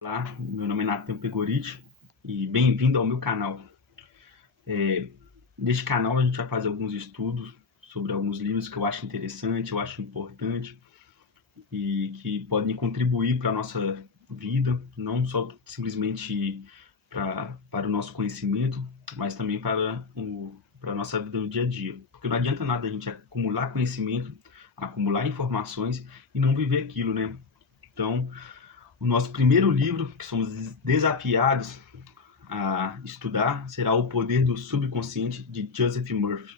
Olá, meu nome é Nathan Pegoriti e bem-vindo ao meu canal. Neste canal a gente vai fazer alguns estudos sobre alguns livros que eu acho interessante, eu acho importante e que podem contribuir para a nossa vida, não só simplesmente para o nosso conhecimento, mas também para a nossa vida no dia a dia. Porque não adianta nada a gente acumular conhecimento, acumular informações e não viver aquilo, né? Então, o nosso primeiro livro, que somos desafiados a estudar, será O Poder do Subconsciente, de Joseph Murphy.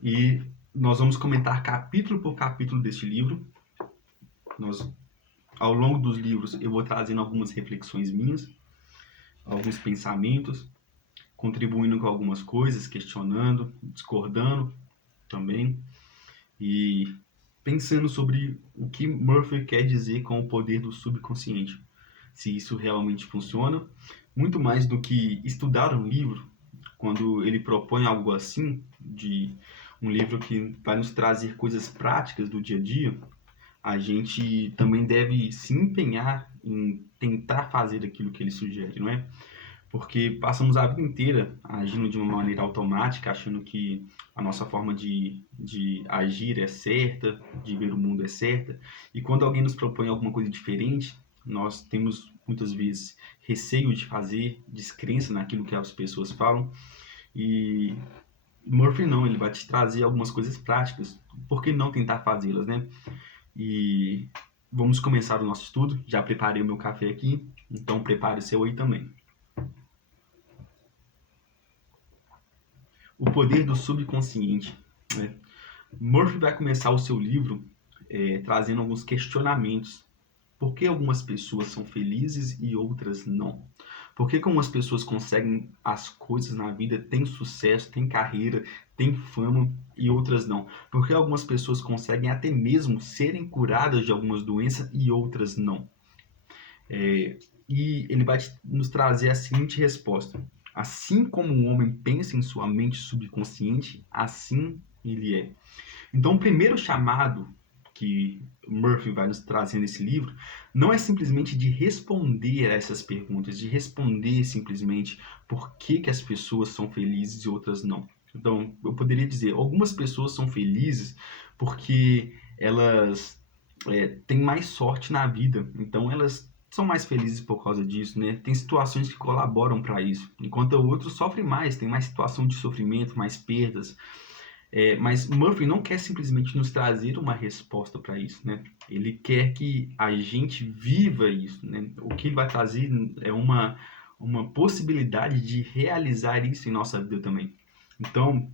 E nós vamos comentar capítulo por capítulo deste livro. Ao longo dos livros, eu vou trazendo algumas reflexões minhas, alguns pensamentos, contribuindo com algumas coisas, questionando, discordando também, e pensando sobre o que Murphy quer dizer com o poder do subconsciente. Se isso realmente funciona, muito mais do que estudar um livro, quando ele propõe algo assim, de um livro que vai nos trazer coisas práticas do dia a dia, a gente também deve se empenhar em tentar fazer aquilo que ele sugere, não é? Porque passamos a vida inteira agindo de uma maneira automática, achando que a nossa forma de agir é certa, de ver o mundo é certa, e quando alguém nos propõe alguma coisa diferente, nós temos muitas vezes receio de fazer, descrença naquilo que as pessoas falam, e Murphy não, ele vai te trazer algumas coisas práticas, por que não tentar fazê-las, né? E vamos começar o nosso estudo, já preparei o meu café aqui, então prepare o seu aí também. O poder do subconsciente, né? Murphy vai começar o seu livro trazendo alguns questionamentos. Por que algumas pessoas são felizes e outras não? Por que algumas pessoas conseguem as coisas na vida, têm sucesso, têm carreira, têm fama e outras não? Por que algumas pessoas conseguem até mesmo serem curadas de algumas doenças e outras não? E ele vai nos trazer a seguinte resposta: assim como o homem pensa em sua mente subconsciente, assim ele é. Então, o primeiro chamado que Murphy vai nos trazer nesse livro não é simplesmente de responder a essas perguntas, de responder simplesmente por que as pessoas são felizes e outras não. Então, eu poderia dizer, algumas pessoas são felizes porque elas têm mais sorte na vida, então elas são mais felizes por causa disso, né? Tem situações que colaboram para isso, enquanto outros sofrem mais, tem mais situação de sofrimento, mais perdas, mas Murphy não quer simplesmente nos trazer uma resposta para isso, né? Ele quer que a gente viva isso, né? O que ele vai trazer é uma possibilidade de realizar isso em nossa vida também. Então,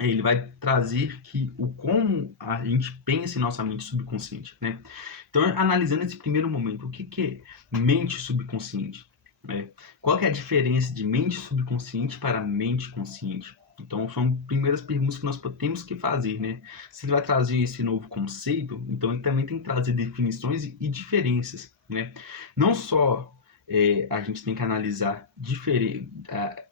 ele vai trazer que o como a gente pensa em nossa mente subconsciente, né? Então, analisando esse primeiro momento, o que é mente subconsciente? Qual que é a diferença de mente subconsciente para mente consciente? Então, são primeiras perguntas que nós temos que fazer, né? Se ele vai trazer esse novo conceito, então ele também tem que trazer definições e diferenças, né? Não só a gente tem que analisar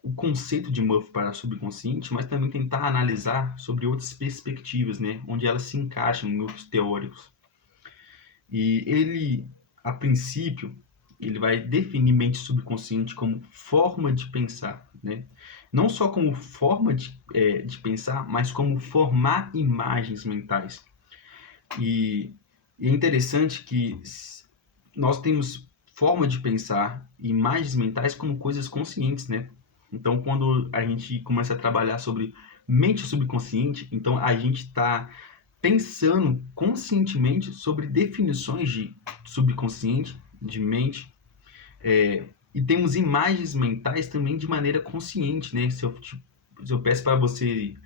o conceito de Murphy para subconsciente, mas também tentar analisar sobre outras perspectivas, né? Onde elas se encaixam em outros teóricos. E ele, a princípio, ele vai definir mente subconsciente como forma de pensar, né? Não só como forma de pensar, mas como formar imagens mentais. E, e é interessante que nós temos forma de pensar imagens mentais como coisas conscientes, né? Então, quando a gente começa a trabalhar sobre mente subconsciente, então a gente está pensando conscientemente sobre definições de subconsciente, de mente, e temos imagens mentais também de maneira consciente, né? Se eu peço para você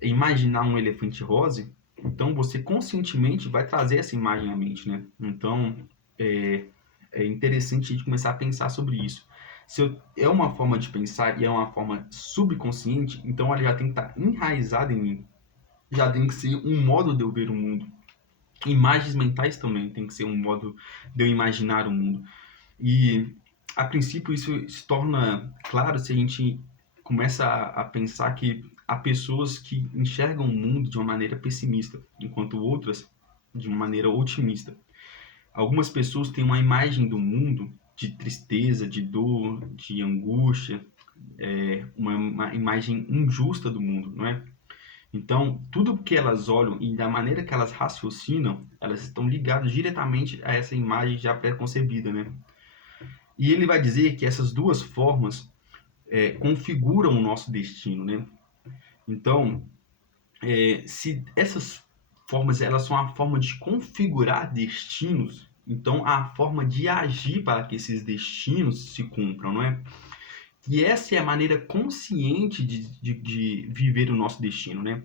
imaginar um elefante rosa, então você conscientemente vai trazer essa imagem à mente, né? Então é, é interessante a gente começar a pensar sobre isso. É uma forma de pensar e é uma forma subconsciente, então ela já tem que estar enraizada em mim. Já tem que ser um modo de eu ver o mundo. Imagens mentais também tem que ser um modo de eu imaginar o mundo. E a princípio isso se torna claro se a gente começa a pensar que há pessoas que enxergam o mundo de uma maneira pessimista, enquanto outras de uma maneira otimista. Algumas pessoas têm uma imagem do mundo de tristeza, de dor, de angústia, uma imagem injusta do mundo, não é? Então, tudo que elas olham e da maneira que elas raciocinam, elas estão ligadas diretamente a essa imagem já pré-concebida, né? E ele vai dizer que essas duas formas configuram o nosso destino, né? Então, se essas formas elas são a forma de configurar destinos, então a forma de agir para que esses destinos se cumpram, não é? E essa é a maneira consciente de viver o nosso destino, né?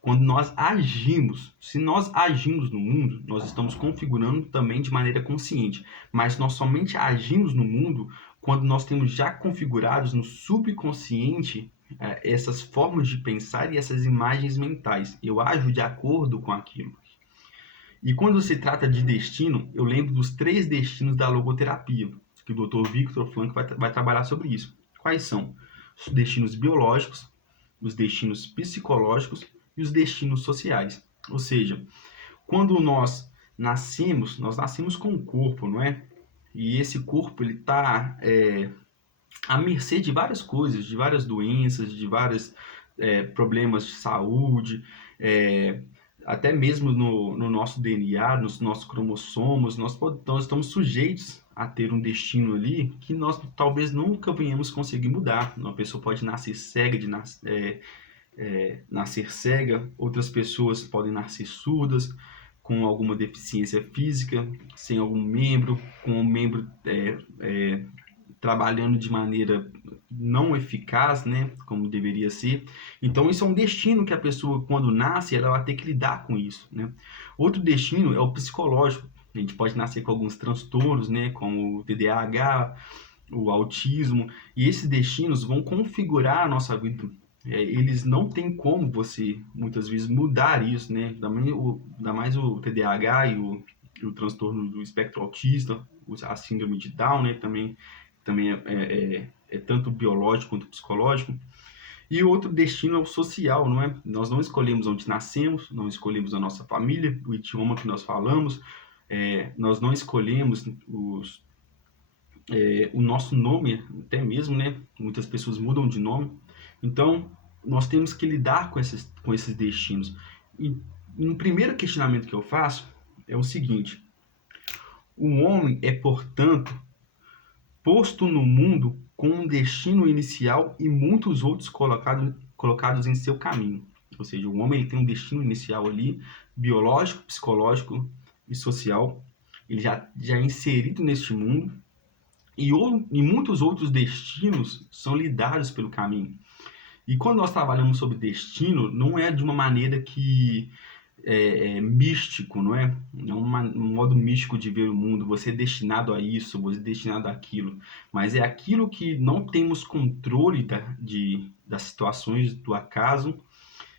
Quando nós agimos, se nós agimos no mundo, nós estamos configurando também de maneira consciente, mas nós somente agimos no mundo quando nós temos já configurados no subconsciente essas formas de pensar e essas imagens mentais. Eu ajo de acordo com aquilo. E quando se trata de destino, eu lembro dos 3 destinos da logoterapia, que o Dr. Viktor Frankl vai trabalhar sobre isso. Quais são? Os destinos biológicos, os destinos psicológicos e os destinos sociais. Ou seja, quando nós nascemos com um corpo, não é? E esse corpo ele está à mercê de várias coisas, de várias doenças, de vários problemas de saúde, até mesmo no nosso DNA, nos nossos cromossomos, nós estamos sujeitos a ter um destino ali que nós talvez nunca venhamos conseguir mudar. Uma pessoa pode nascer cega, nascer cega, outras pessoas podem nascer surdas, com alguma deficiência física, sem algum membro, com um membro trabalhando de maneira não eficaz, né, como deveria ser. Então isso é um destino que a pessoa, quando nasce, ela vai ter que lidar com isso, né? Outro destino é o psicológico. A gente pode nascer com alguns transtornos, né, como o TDAH, o autismo, e esses destinos vão configurar a nossa vida. Eles não tem como você, muitas vezes, mudar isso, né? Ainda mais o TDAH e o transtorno do espectro autista, a síndrome de Down, né? Também é tanto biológico quanto psicológico. E outro destino é o social, não é? Nós não escolhemos onde nascemos, não escolhemos a nossa família, o idioma que nós falamos, nós não escolhemos o nosso nome, até mesmo, né? Muitas pessoas mudam de nome. Então, nós temos que lidar com esses destinos. E um primeiro questionamento que eu faço é o seguinte: o homem é, portanto, posto no mundo com um destino inicial e muitos outros colocados em seu caminho. Ou seja, o homem ele tem um destino inicial ali, biológico, psicológico e social. Ele já é inserido neste mundo e muitos outros destinos são lidados pelo caminho. E quando nós trabalhamos sobre destino, não é de uma maneira que místico, não é? É um modo místico de ver o mundo. Você é destinado a isso, você é destinado àquilo. Mas é aquilo que não temos controle das situações do acaso.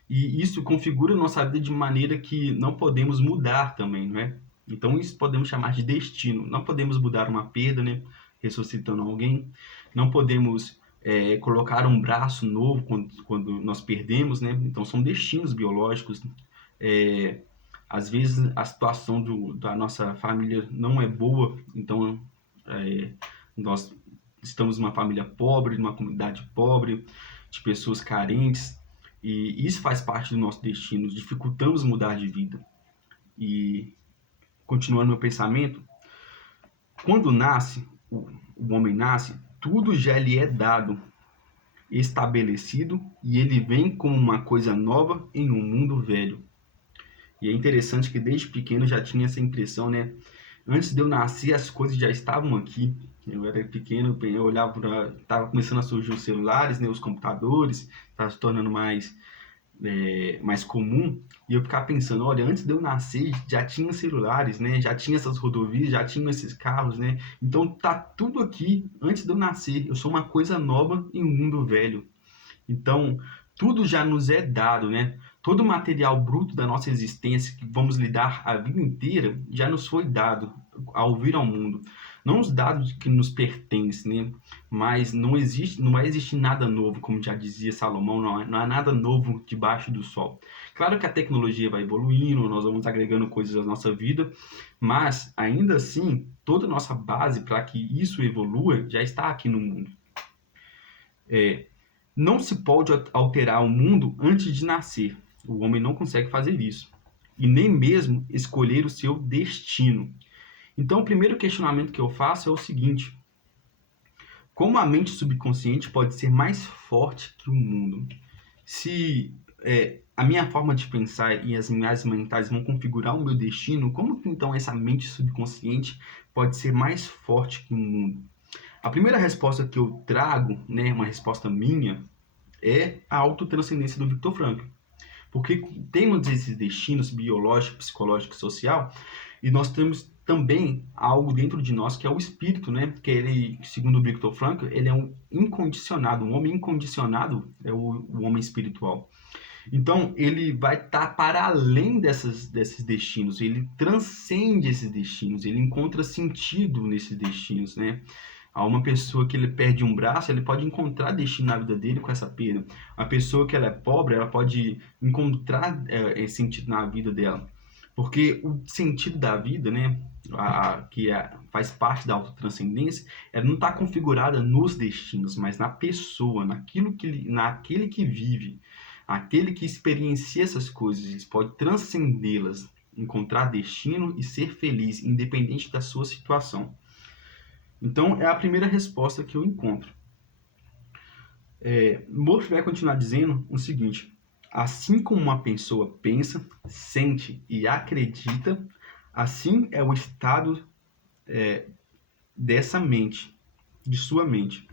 E isso configura nossa vida de maneira que não podemos mudar também, não é? Então isso podemos chamar de destino. Não podemos mudar uma perda, né? Ressuscitando alguém. Não podemos colocar um braço novo quando nós perdemos, né? Então são destinos biológicos. Às vezes a situação da nossa família não é boa, então nós estamos numa família pobre, numa comunidade pobre, de pessoas carentes, e isso faz parte do nosso destino, dificultamos mudar de vida. E continuando meu pensamento, quando o homem nasce, tudo já lhe é dado, estabelecido, e ele vem como uma coisa nova em um mundo velho. E é interessante que desde pequeno eu já tinha essa impressão, né? Antes de eu nascer, as coisas já estavam aqui. Eu era pequeno, eu olhava tava começando a surgir os celulares, né? Os computadores, estava se tornando mais comum. E eu ficava pensando, olha, antes de eu nascer, já tinha celulares, né? Já tinha essas rodovias, já tinha esses carros, né? Então tá tudo aqui antes de eu nascer. Eu sou uma coisa nova em um mundo velho. Então, tudo já nos é dado, né? Todo o material bruto da nossa existência que vamos lidar a vida inteira já nos foi dado ao vir ao mundo. não os dados que nos pertencem, né? Mas não vai existir nada novo, como já dizia Salomão, não há nada novo debaixo do sol. Claro que a tecnologia vai evoluindo, nós vamos agregando coisas à nossa vida, mas ainda assim, toda a nossa base para que isso evolua já está aqui no mundo. Não se pode alterar o mundo antes de nascer. O homem não consegue fazer isso. E nem mesmo escolher o seu destino. Então, o primeiro questionamento que eu faço é o seguinte: como a mente subconsciente pode ser mais forte que o mundo? Se a minha forma de pensar e as minhas mentais vão configurar o meu destino, como que então essa mente subconsciente pode ser mais forte que o mundo? A primeira resposta que eu trago, né, uma resposta minha, é a autotranscendência do Viktor Frankl. Porque temos esses destinos biológico, psicológico e social, e nós temos também algo dentro de nós que é o espírito, né? Que ele, segundo o Viktor Frankl, ele é um incondicionado, um homem incondicionado é o homem espiritual. Então, ele vai estar para além desses destinos, ele transcende esses destinos, ele encontra sentido nesses destinos, né? A uma pessoa que ele perde um braço, ele pode encontrar destino na vida dele com essa perda. A pessoa que ela é pobre, ela pode encontrar sentido na vida dela. Porque o sentido da vida, né, faz parte da autotranscendência, ela não está configurada nos destinos, mas na pessoa, naquele que vive, aquele que experiencia essas coisas, ele pode transcendê-las, encontrar destino e ser feliz, independente da sua situação. Então, é a primeira resposta que eu encontro. Murphy vai continuar dizendo o seguinte: assim como uma pessoa pensa, sente e acredita, assim é o estado dessa mente, de sua mente,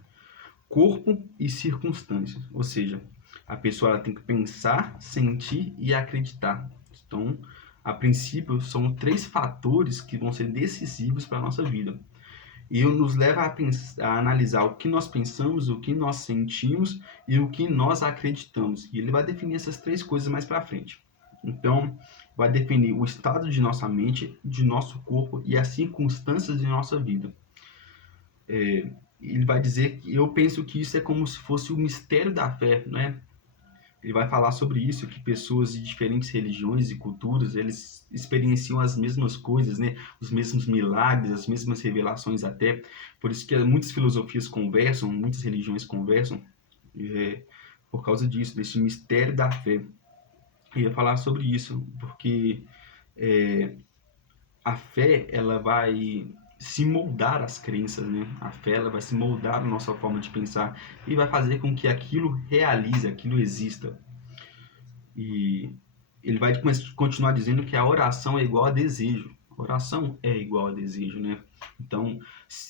corpo e circunstâncias. Ou seja, a pessoa ela tem que pensar, sentir e acreditar. Então, a princípio, são 3 fatores que vão ser decisivos para a nossa vida. E nos leva a analisar o que nós pensamos, o que nós sentimos e o que nós acreditamos. E ele vai definir essas 3 coisas mais para frente. Então, vai definir o estado de nossa mente, de nosso corpo e as circunstâncias de nossa vida. Ele vai dizer que eu penso que isso é como se fosse o mistério da fé, né? Ele vai falar sobre isso, que pessoas de diferentes religiões e culturas, eles experienciam as mesmas coisas, né? Os mesmos milagres, as mesmas revelações até. Por isso que muitas filosofias conversam, muitas religiões conversam, por causa disso, desse mistério da fé. Eu ia falar sobre isso, porque a fé, ela vai se moldar às crenças, né? A fé, ela vai se moldar à nossa forma de pensar e vai fazer com que aquilo realize, aquilo exista. E ele vai continuar dizendo que a oração é igual a desejo. A oração é igual a desejo, né? Então,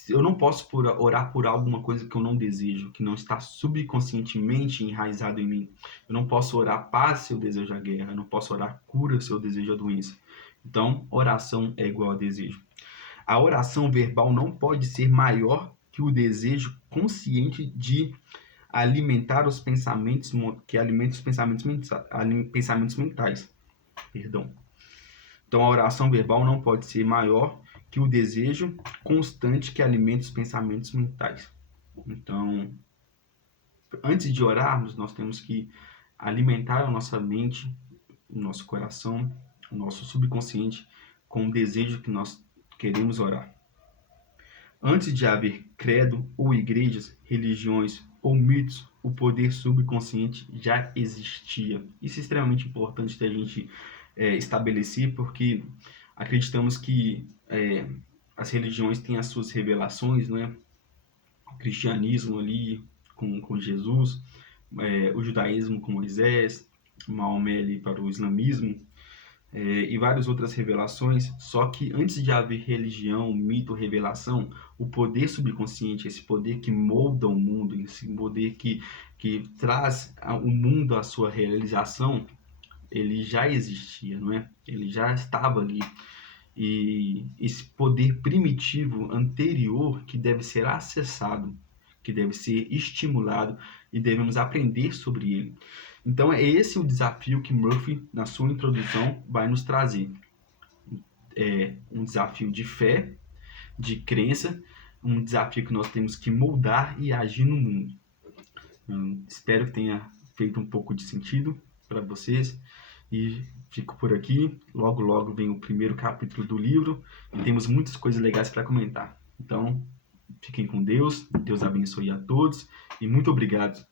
eu não posso orar por alguma coisa que eu não desejo, que não está subconscientemente enraizado em mim. Eu não posso orar paz se eu desejo a guerra. Eu não posso orar cura se eu desejo a doença. Então, oração é igual a desejo. A oração verbal não pode ser maior que o desejo consciente de alimentar os pensamentos, que alimenta os pensamentos mentais. Perdão. Então, a oração verbal não pode ser maior que o desejo constante que alimenta os pensamentos mentais. Então, antes de orarmos, nós temos que alimentar a nossa mente, o nosso coração, o nosso subconsciente com o desejo que nós queremos orar. Antes de haver credo ou igrejas, religiões ou mitos, o poder subconsciente já existia. Isso é extremamente importante da gente estabelecer, porque acreditamos que as religiões têm as suas revelações, né? O cristianismo ali com Jesus, o judaísmo com Moisés, Maomé ali para o islamismo, e várias outras revelações, só que antes de haver religião, mito, revelação, o poder subconsciente, esse poder que molda o mundo, esse poder que traz o mundo à sua realização, ele já existia, não é? Ele já estava ali. E esse poder primitivo anterior que deve ser acessado, que deve ser estimulado e devemos aprender sobre ele. Então é esse o desafio que Murphy, na sua introdução, vai nos trazer. É um desafio de fé, de crença, um desafio que nós temos que moldar e agir no mundo. Espero que tenha feito um pouco de sentido para vocês e fico por aqui. Logo, logo vem o primeiro capítulo do livro e temos muitas coisas legais para comentar. Então, fiquem com Deus, Deus abençoe a todos e muito obrigado